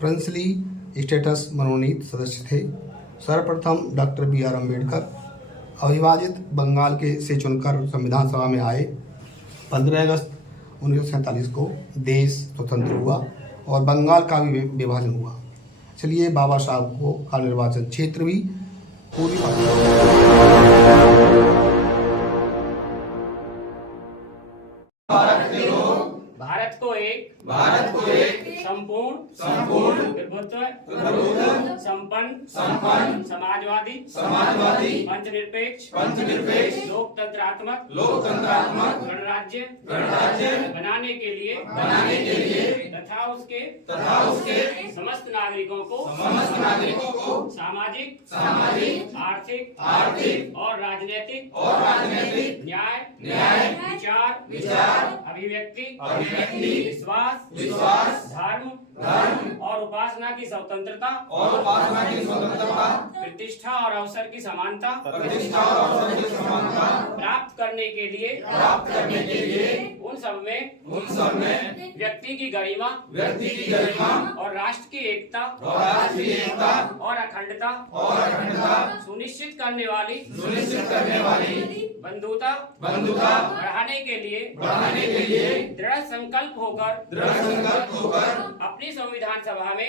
Princely status मनोनीत सदस्य थे। सर्वप्रथम डॉक्टर बी.आर. अम्बेडकर अविभाजित बंगाल के से चुनकर संविधान सभा में आए। 15 अगस्त 1947 को देश स्वतंत्र हुआ और बंगाल का भी विभाजन हुआ। इसलिए बाबा साहब को का निर्वाचन क्षेत्र भी पूरी भारत को एक संपूर्ण प्रभुत्व संपन्न समाजवादी पंचनिरपेक्ष लोकतंत्रात्मक गणराज्य बनाने के लिए तथा उसके समस्त नागरिकों को सामाजिक आर्थिक और राजनीतिक न्याय विचार अभिव्यक्ति विश्वास धर्म और उपासना की स्वतंत्रता प्रतिष्ठा और अवसर की समानता प्राप्त करने के लिए उन सब में व्यक्ति की गरिमा और राष्ट्र की एकता और अखंडता सुनिश्चित करने वाली बंधुता बढ़ाने के लिए दृढ़ संकल्प होकर अपनी संविधान सभा में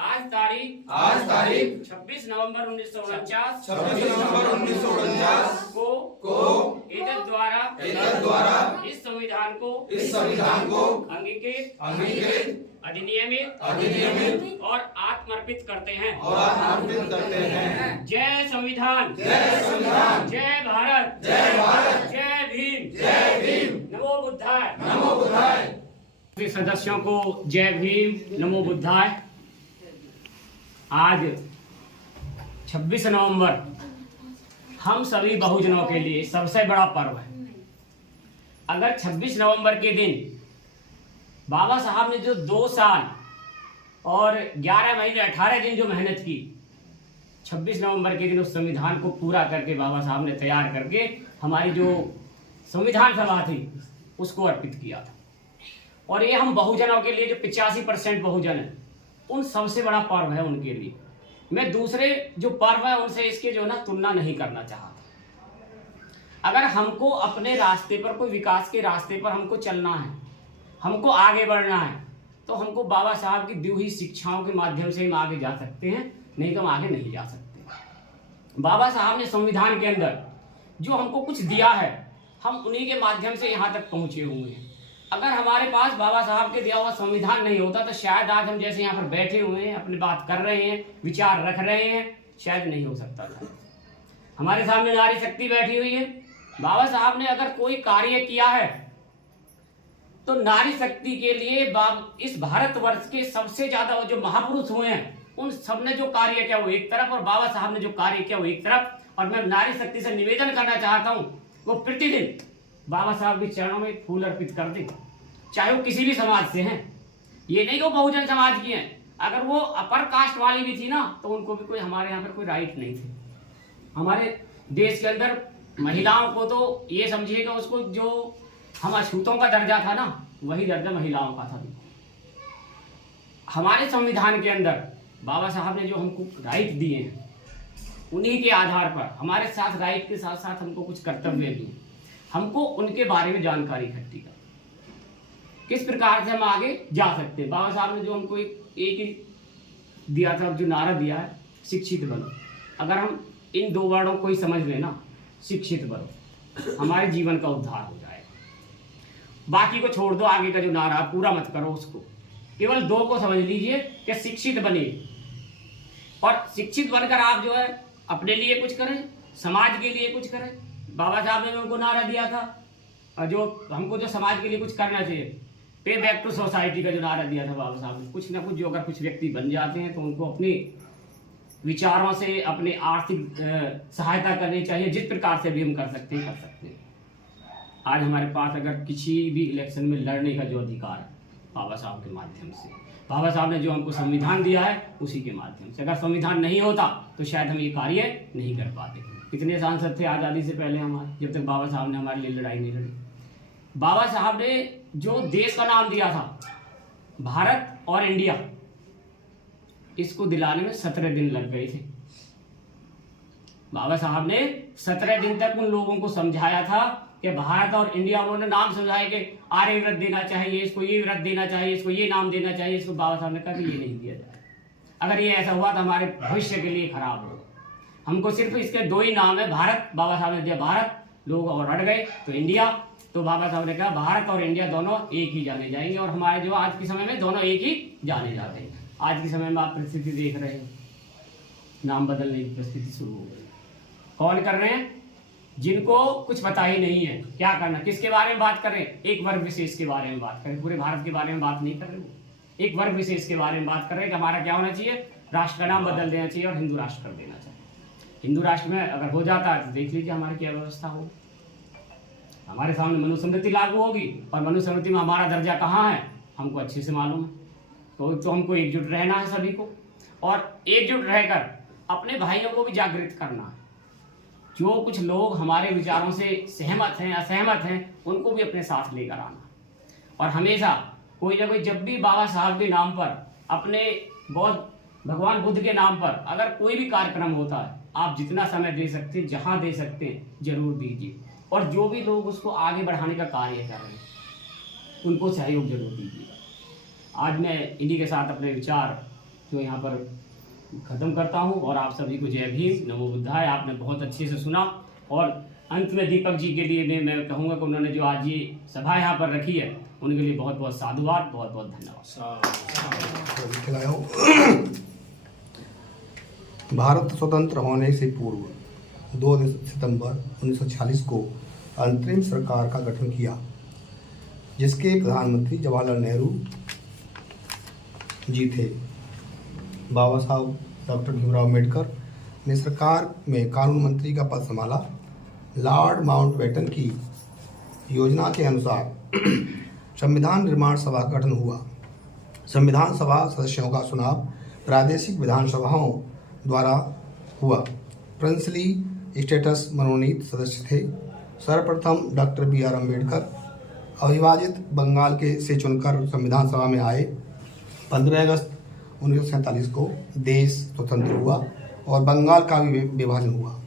आज तारीख 26 नवंबर 1949 को एतद द्वारा इस संविधान को अंगीकृत अधिनियमित और आत्मर्पित करते हैं। जय संविधान, जय भारत, जय भीम, नमो बुद्धाय। सदस्यों को जय भीम, नमो बुद्धाय। आज 26 नवंबर हम सभी बहुजनों के लिए सबसे बड़ा पर्व है। अगर 26 नवंबर के दिन बाबा साहब ने जो 2 साल और 11 महीने 18 दिन जो मेहनत की, 26 नवंबर के दिन उस संविधान को पूरा करके बाबा साहब ने तैयार करके हमारी जो संविधान सभा थी उसको अर्पित किया था। और ये हम बहुजनों के लिए जो 85% बहुजन है उन सबसे बड़ा पर्व है उनके लिए। मैं दूसरे जो पर्व है उनसे इसके जो ना तुलना नहीं करना चाहता। अगर हमको अपने रास्ते पर कोई विकास के रास्ते पर हमको चलना है, हमको आगे बढ़ना है, तो हमको बाबा साहब की दी हुई शिक्षाओं के माध्यम से हम आगे जा सकते हैं, नहीं तो हम आगे नहीं जा सकते। बाबा साहब ने संविधान के अंदर जो हमको कुछ दिया है हम उन्हीं के माध्यम से यहाँ तक पहुँचे हुए हैं। अगर हमारे पास बाबा साहब के दिया हुआ संविधान नहीं होता तो शायद आज हम जैसे यहाँ पर बैठे हुए हैं, अपनी बात कर रहे हैं, विचार रख रहे हैं, शायद नहीं हो सकता था। हमारे सामने नारी शक्ति बैठी हुई है। बाबा साहब ने अगर कोई कार्य किया है तो नारी शक्ति के लिए इस भारतवर्ष के सबसे ज्यादा जो महापुरुष हुए हैं उन सब ने जो कार्य किया वो एक तरफ और बाबा साहब ने जो कार्य किया वो एक तरफ। और मैं नारी शक्ति से निवेदन करना चाहता हूँ वो प्रतिदिन बाबा साहब के चरणों में फूल अर्पित कर दे, चाहे वो किसी भी समाज से हैं। ये नहीं कि वो बहुजन समाज की हैं, अगर वो अपर कास्ट वाली भी थी ना तो उनको भी कोई हमारे यहाँ पर कोई राइट नहीं थे। हमारे देश के अंदर महिलाओं को तो ये समझिएगा उसको जो हम अछूतों का दर्जा था ना वही दर्जा महिलाओं का था। हमारे संविधान के अंदर बाबा साहब ने जो हमको राइट दिए हैं उन्हीं के आधार पर हमारे साथ राइट के साथ साथ हमको कुछ कर्तव्य भी, हमको उनके बारे में जानकारी इकट्ठी कर किस प्रकार से हम आगे जा सकते हैं। बाबा साहब ने जो हमको एक ही दिया था, जो नारा दिया है, शिक्षित बनो। अगर हम इन 2 वर्डों को ही समझ लेना, शिक्षित बनो, हमारे जीवन का उद्धार हो जाएगा। बाकी को छोड़ दो, आगे का जो नारा पूरा मत करो उसको, केवल 2 को समझ लीजिए कि शिक्षित बनिए। और शिक्षित बनकर आप जो है अपने लिए कुछ करें, समाज के लिए कुछ करें। बाबा साहब ने उनको नारा दिया था और जो हमको जो समाज के लिए कुछ करना चाहिए, पे बैक टू सोसाइटी का जो नारा दिया था बाबा साहब ने। कुछ ना कुछ जो अगर कुछ व्यक्ति बन जाते हैं तो उनको अपने विचारों से अपने आर्थिक सहायता करनी चाहिए। जिस प्रकार से भी हम कर सकते हैं कर सकते हैं। आज हमारे पास अगर किसी भी इलेक्शन में लड़ने का जो अधिकार है बाबा साहब के माध्यम से, बाबा साहब ने जो हमको संविधान दिया है उसी के माध्यम से। अगर संविधान नहीं होता तो शायद हम ये कार्य नहीं कर पाते। कितने सांसद थे आज़ादी से पहले हमारे, जब तक बाबा साहब ने हमारे लिए लड़ाई नहीं लड़ी। बाबा साहब ने जो देश का नाम दिया था, भारत और इंडिया इसको दिलाने में 17 दिन लग गए थे। बाबा साहब ने 17 दिन तक उन लोगों को समझाया था कि भारत और इंडिया, उन्होंने नाम समझाए कि आर्य व्रत देना चाहिए, इसको ये व्रत देना चाहिए, इसको ये नाम देना चाहिए। इसको बाबा साहब ने कहा कि ये नहीं दिया जाए, अगर ये ऐसा हुआ तो हमारे भविष्य के लिए खराब होगा। हमको सिर्फ इसके 2 ही नाम है, भारत, बाबा साहब ने दिया भारत, लोग और हट गए तो इंडिया। तो बाबा साहब ने कहा भारत और इंडिया दोनों एक ही जाने जाएंगे, और हमारे जो आज के समय में दोनों एक ही जाने जाते हैं। आज के समय में आप परिस्थिति देख रहे हैं, नाम बदलने की परिस्थिति शुरू हो गई। कौन कर रहे हैं? जिनको कुछ पता ही नहीं है क्या करना, किसके बारे में बात कर रहे हैं? एक वर्ग विशेष के बारे में बात करें, पूरे भारत के बारे में बात नहीं कर रहे, वो एक वर्ग विशेष के बारे में बात कर रहे हैं कि हमारा क्या होना चाहिए, राष्ट्र का नाम बदल देना चाहिए और हिंदू राष्ट्र कर देना चाहिए। हिंदू राष्ट्र में अगर हो जाता है तो देख लीजिए हमारी क्या व्यवस्था होगी। हमारे सामने मनुस्मृति लागू होगी, और मनुस्मृति में हमारा दर्जा कहाँ है हमको अच्छे से मालूम है। तो हमको एकजुट रहना है सभी को, और एकजुट रहकर अपने भाइयों को भी जागृत करना है। जो कुछ लोग हमारे विचारों से सहमत हैं, असहमत हैं, उनको भी अपने साथ लेकर आना। और हमेशा कोई ना कोई, जब भी बाबा साहब के नाम पर, अपने बौद्ध भगवान बुद्ध के नाम पर अगर कोई भी कार्यक्रम होता है, आप जितना समय दे सकते हैं, जहाँ दे सकते हैं, जरूर दीजिए। और जो भी लोग उसको आगे बढ़ाने का कार्य कर रहे हैं, उनको सहयोग जरूर दीजिए। आज मैं इन्हीं के साथ अपने विचार जो यहाँ पर ख़त्म करता हूँ, और आप सभी को जय भीम, नमो बुद्धाय। आपने बहुत अच्छे से सुना, और अंत में दीपक जी के लिए मैं कहूँगा कि उन्होंने जो आज ये सभा यहाँ पर रखी है, उनके लिए बहुत बहुत साधुवाद, बहुत बहुत धन्यवाद। भारत स्वतंत्र होने से पूर्व 2 सितंबर 1946 को अंतरिम सरकार का गठन किया, जिसके प्रधानमंत्री जवाहरलाल नेहरू जी थे। बाबा साहब डॉक्टर भीमराव अम्बेडकर ने सरकार में कानून मंत्री का पद संभाला। लॉर्ड माउंटबेटन की योजना के अनुसार संविधान निर्माण सभा का गठन हुआ। संविधान सभा सदस्यों का चुनाव प्रादेशिक विधानसभाओं द्वारा हुआ। प्रिंसली स्टेटस मनोनीत सदस्य थे। सर्वप्रथम डॉक्टर BR अम्बेडकर अविभाजित बंगाल से चुनकर संविधान सभा में आए। 15 अगस्त 1947 को देश स्वतंत्र हुआ और बंगाल का भी विभाजन हुआ।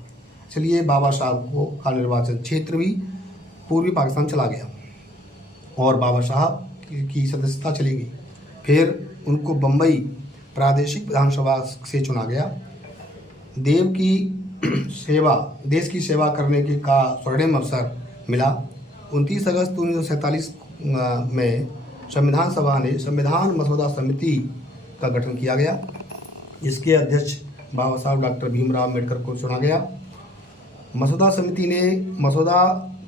चलिए, बाबा साहब को का निर्वाचन क्षेत्र भी पूर्वी पाकिस्तान चला गया और बाबा साहब की सदस्यता चली गई। फिर उनको बम्बई प्रादेशिक विधानसभा से चुना गया। देश की सेवा करने के का स्वर्णिम अवसर मिला। 29 अगस्त 1947 में संविधान सभा ने संविधान मसौदा समिति का गठन किया गया। इसके अध्यक्ष बाबा साहब डॉक्टर भीमराव अम्बेडकर को चुना गया। मसौदा समिति ने मसौदा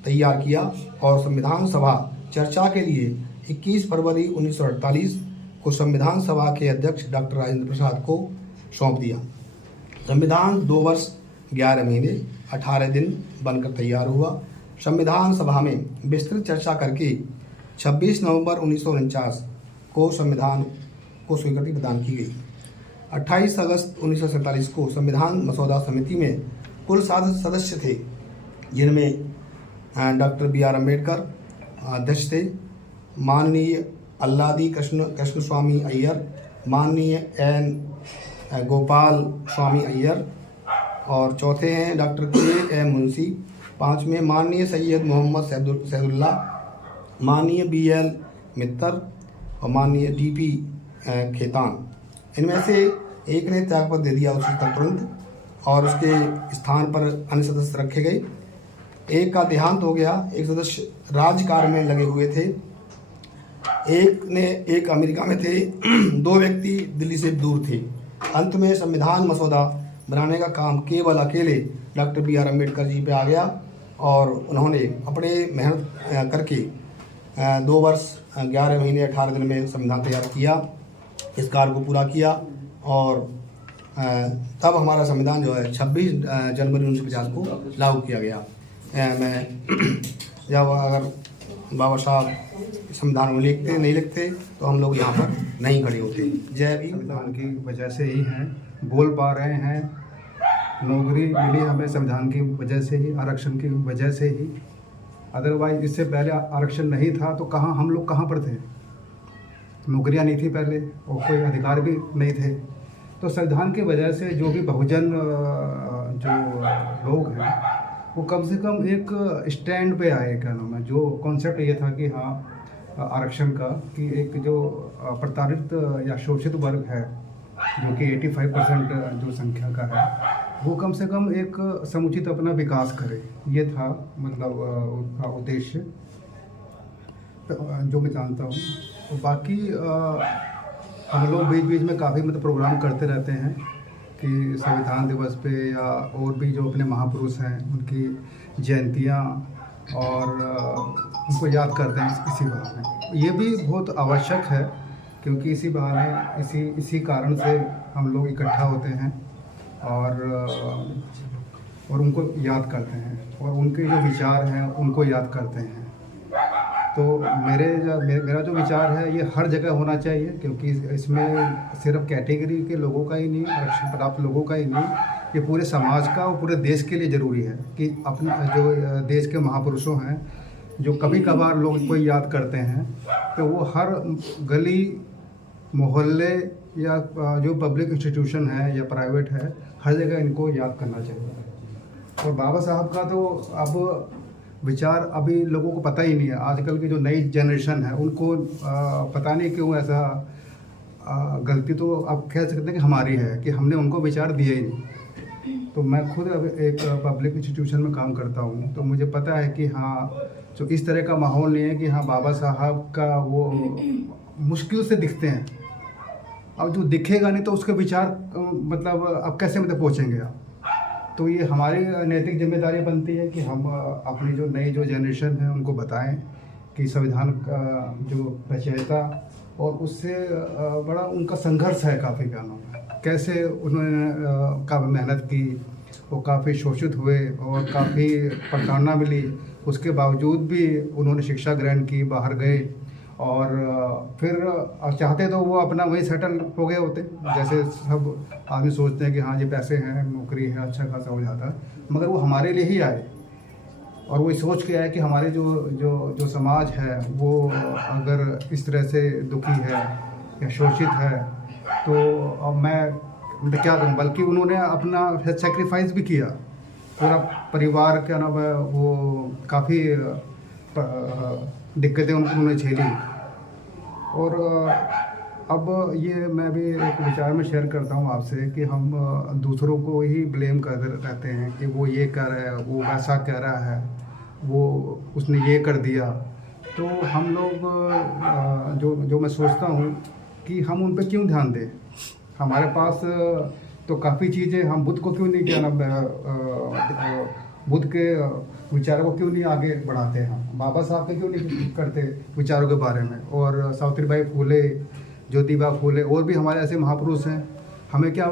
तैयार किया और संविधान सभा चर्चा के लिए 21 फरवरी 1948 को संविधान सभा के अध्यक्ष डॉक्टर राजेंद्र प्रसाद को सौंप दिया। संविधान 2 वर्ष 11 महीने 18 दिन बनकर तैयार हुआ। संविधान सभा में विस्तृत चर्चा करके 26 नवंबर 1949 को संविधान को स्वीकृति प्रदान की गई। 28 अगस्त 1947 को संविधान मसौदा समिति में कुल 7 सदस्य थे, जिनमें डॉक्टर BR अम्बेडकर अध्यक्ष थे, माननीय अल्लादी कृष्ण स्वामी अय्यर, माननीय N गोपाल स्वामी अय्यर, और चौथे हैं डॉक्टर KM मुंशी, 5वें माननीय सैयद मोहम्मद सैदुल्ला, माननीय BL मित्तर और माननीय DP खेतान। इनमें से एक ने त्यागपत्र दे दिया उसी का तुरंत, और उसके स्थान पर अन्य सदस्य रखे गए। एक का देहांत हो गया। एक सदस्य राजकार्य में लगे हुए थे। एक अमेरिका में थे। 2 व्यक्ति दिल्ली से दूर थे। अंत में संविधान मसौदा बनाने का काम केवल अकेले डॉक्टर BR अम्बेडकर जी पे आ गया, और उन्होंने अपने मेहनत करके 2 वर्ष 11 महीने 18 दिन में संविधान तैयार किया, इस कार्य को पूरा किया। और तब हमारा संविधान जो है 26 जनवरी 1950 को लागू किया गया। जब अगर बाबा साहब संविधान में नहीं लिखते तो हम लोग यहाँ पर नहीं खड़े होते। जय भीम। संविधान की वजह से ही हैं, बोल पा रहे हैं, नौकरी मिली हमें संविधान की वजह से ही, आरक्षण की वजह से ही। अदरवाइज इससे पहले आरक्षण नहीं था तो हम लोग कहाँ पर थे? नौकरियां नहीं थी पहले और कोई अधिकार भी नहीं थे। तो संविधान की वजह से जो भी बहुजन जो लोग हैं वो कम से कम एक स्टैंड पे आए। क्या नाम है, जो कॉन्सेप्ट ये था कि हाँ आरक्षण का, कि एक जो प्रताड़ित या शोषित वर्ग है जो कि 85% जो संख्या का है, वो कम से कम एक समुचित अपना विकास करे। ये था मतलब उनका उद्देश्य जो मैं जानता हूँ। तो बाकी हम लोग बीच बीच में काफ़ी मतलब प्रोग्राम करते रहते हैं कि संविधान दिवस पे या और भी जो अपने महापुरुष हैं उनकी जयंतियाँ और उनको याद करते हैं इसी बहाने। ये भी बहुत आवश्यक है क्योंकि इसी बहाने इसी कारण से हम लोग इकट्ठा होते हैं और उनको याद करते हैं और उनके जो विचार हैं उनको याद करते हैं। तो मेरा जो विचार है ये हर जगह होना चाहिए, क्योंकि इसमें सिर्फ कैटेगरी के लोगों का ही नहीं, आरक्षण प्राप्त लोगों का ही नहीं, ये पूरे समाज का और पूरे देश के लिए ज़रूरी है कि अपने जो देश के महापुरुषों हैं जो कभी कभार लोग कोई याद करते हैं, तो वो हर गली मोहल्ले या जो पब्लिक इंस्टीट्यूशन है या प्राइवेट है, हर जगह इनको याद करना चाहिए। और बाबा साहब का तो अब विचार अभी लोगों को पता ही नहीं है। आजकल की जो नई जनरेशन है उनको पता नहीं क्यों ऐसा गलती तो आप कह सकते हैं कि हमारी है कि हमने उनको विचार दिए ही नहीं। तो मैं खुद अब एक पब्लिक इंस्टीट्यूशन में काम करता हूँ, तो मुझे पता है कि हाँ जो इस तरह का माहौल नहीं है कि हाँ बाबा साहब का वो मुश्किल से दिखते हैं। अब जो दिखेगा नहीं तो उसके विचार मतलब अब कैसे मतलब पहुँचेंगे आप। तो ये हमारी नैतिक जिम्मेदारी बनती है कि हम अपनी जो नई जो जनरेशन है उनको बताएं कि संविधान का जो रचयिता और उससे बड़ा उनका संघर्ष है काफ़ी गानों में, कैसे उन्होंने काफ़ी मेहनत की, वो काफ़ी शोषित हुए और काफ़ी प्रताड़ना मिली, उसके बावजूद भी उन्होंने शिक्षा ग्रहण की, बाहर गए और फिर चाहते तो वो अपना वही सेटल हो गए होते, जैसे सब आदमी सोचते हैं कि हाँ ये पैसे हैं, नौकरी है, अच्छा खासा हो जाता है, मगर वो हमारे लिए ही आए और वो सोच के आए कि हमारे जो समाज है वो अगर इस तरह से दुखी है या शोषित है तो अब मैं क्या कहूँ, बल्कि उन्होंने अपना सेक्रीफाइस भी किया, पूरा परिवार क्या नाम है वो काफ़ी दिक्कतें उन्होंने झेली। और अब ये मैं भी एक विचार में शेयर करता हूँ आपसे कि हम दूसरों को ही ब्लेम करते रहते हैं कि वो ये कर रहा है, वो वैसा कह रहा है, वो उसने ये कर दिया। तो हम लोग जो मैं सोचता हूँ कि हम उन पर क्यों ध्यान दें। हमारे पास तो काफ़ी चीज़ें, हम बुद्ध को क्यों नहीं क्या बुद्ध के विचारों को क्यों नहीं आगे बढ़ाते हैं, बाबा साहब के क्यों नहीं करते विचारों के बारे में, और सावित्रीबाई फूले, ज्योतिबा फूले और भी हमारे ऐसे महापुरुष हैं। हमें क्या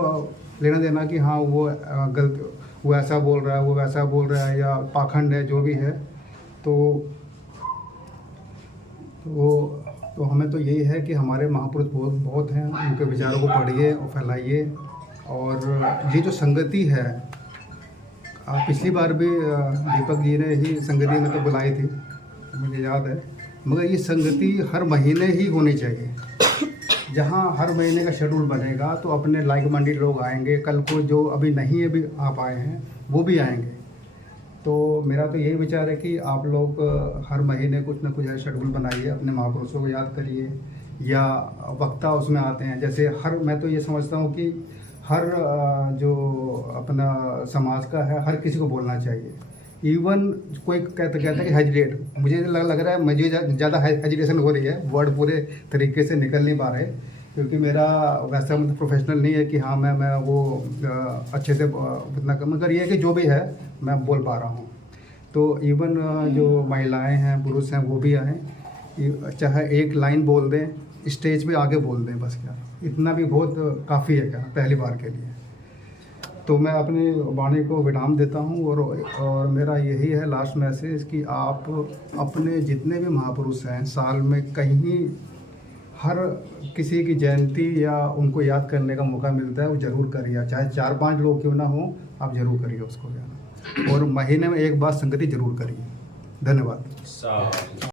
लेना देना कि हाँ वो गलत, वो ऐसा बोल रहा है, वो वैसा बोल रहा है या पाखंड है, जो भी है। तो हमें तो यही है कि हमारे महापुरुष बहुत हैं, उनके विचारों को पढ़िए और फैलाइए। और ये जो संगति है, पिछली बार भी दीपक जी ने ही संगति में तो बुलाई थी, मुझे याद है, मगर ये संगति हर महीने ही होनी चाहिए। जहाँ हर महीने का शेड्यूल बनेगा तो अपने लाइक माइंडेड लोग आएंगे, कल को जो अभी नहीं अभी आ पाए हैं वो भी आएंगे। तो मेरा तो यही विचार है कि आप लोग हर महीने कुछ ना कुछ शेड्यूल बनाइए, अपने महापुरुषों को याद करिए, या वक्ता उसमें आते हैं। जैसे मैं तो ये समझता हूँ कि हर जो अपना समाज का है, हर किसी को बोलना चाहिए। इवन कोई कहता है कि हेजिटेट, मुझे लग रहा है मुझे ज़्यादा हेजिटेशन हो रही है, वर्ड पूरे तरीके से निकल नहीं पा रहे, क्योंकि मेरा वैसा मतलब प्रोफेशनल नहीं है कि हाँ मैं वो अच्छे से उतना, मगर ये है कि जो भी है मैं बोल पा रहा हूँ। तो इवन जो महिलाएं हैं, पुरुष हैं, वो भी आएँ, चाहे एक लाइन बोल दें, स्टेज पे आगे बोल दें, बस क्या इतना भी बहुत काफ़ी है क्या पहली बार के लिए। तो मैं अपनी वाणी को विराम देता हूँ और मेरा यही है लास्ट मैसेज कि आप अपने जितने भी महापुरुष हैं, साल में कहीं हर किसी की जयंती या उनको याद करने का मौका मिलता है, वो ज़रूर करिए, चाहे 4-5 लोग क्यों ना हो, आप ज़रूर करिए उसको, और महीने में एक बार संगति ज़रूर करिए। धन्यवाद।